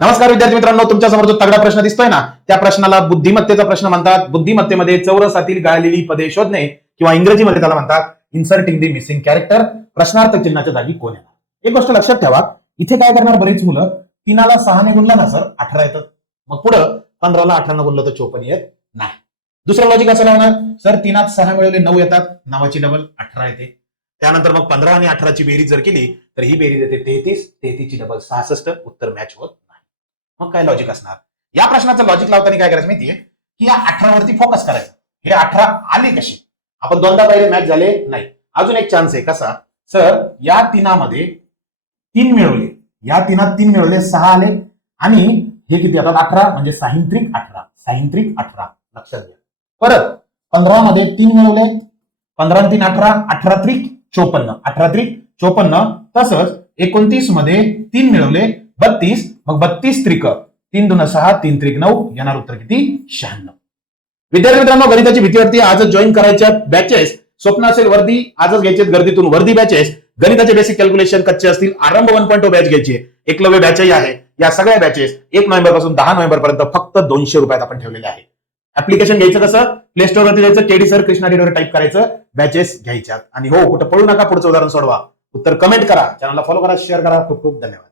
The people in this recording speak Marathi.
नमस्कार विद्यार्थी मित्रांनो तुमच्यासमोर जो तगडा प्रश्न दिसतोय ना? त्या प्रश्नाला बुद्धिमत्तेचा प्रश्न म्हणतात. बुद्धिमत्तेमध्ये चौरसातील गाळलेली पदे शोधणे किंवा इंग्रजीमध्ये त्याला म्हणतात इन्सर्टिंग दी मिसिंग कॅरेक्टर प्रश्नार्थ चिन्हाच्या जागी कोण येणार? एक गोष्ट लक्षात ठेवा. इथे काय करणार बरीच मुलं? तीनाला सहाने गुणला ना सर? अठरा येतात. मग पुढं पंधराला अठरानं गुणलं तर चोपन्न येत नाही. दुसरं लॉजिक असं लावणार सर तीनात सहा मिळवले नऊ येतात. नावाची डबल अठरा येते. त्यानंतर मग पंधरा आणि अठराची बेरीज जर केली तर ही बेरीज येते तेहतीस. तेहतीसची डबल सहासष्ट. उत्तर मॅच होत नाही. मग काय लॉजिक असणार? या प्रश्नाचं लॉजिक लावताना काय करायचं माहितीये? की या अठरावरती फोकस करायचं. हे अठरा आले कसे? आपण दोनदा पहिले मॅच झाले? नाही. अजून एक चान्स आहे. कसा? सर या तिनामध्ये तीन मिळवले. या तिनात तीन मिळवले सहा आले. आणि हे किती येतात? अठरा म्हणजे साहित्रिक अठरा. साहित्रिक अठरा. लक्षात घ्या. परत पंधरा मध्ये तीन मिळवले. पंधरा तीन अठरा अठरा त्रिक चोपन्न. अठरा त्रिक चोपन्न. तसंच एकोणतीसमध्ये तीन मिळवले. बत्तीस मग बत्तीस त्रिक तीन दोन सहा तीन त्रिक नऊ येणार उत्तर किती? शहाण्णव. विद्यार्थी मित्रांनो गणिताची भीती वाटते आजच जॉईन करायच्या बॅचेस स्वप्न असेल वर्दी आजच घ्यायचे गर्दीतून वर्दी बॅचेस गणिताचे बेसिक कॅल्क्युलेशन कच्चे असतील आरंभ वन पॉईंट बॅच घ्यायची. एकलव्य बॅचही आहे. या सगळ्या बॅचेस एक नोव्हेंबरपासून दहा नोव्हेंबर पर्यंत फक्त दोनशे रुपयात आपण ठेवलेले आहे. ऍप्लिकेशन घ्यायचं कसं? प्ले स्टोर वरती जायचं केडी सर कृष्णा वर टाईप करायचं बॅचेस घ्यायच्यात. आणि हो कुठं पळू नका पुढचं उदाहरण सोडवा. उत्तर कमेंट करा. चॅनलला फॉलो करा शेअर करा. खूप खूप धन्यवाद.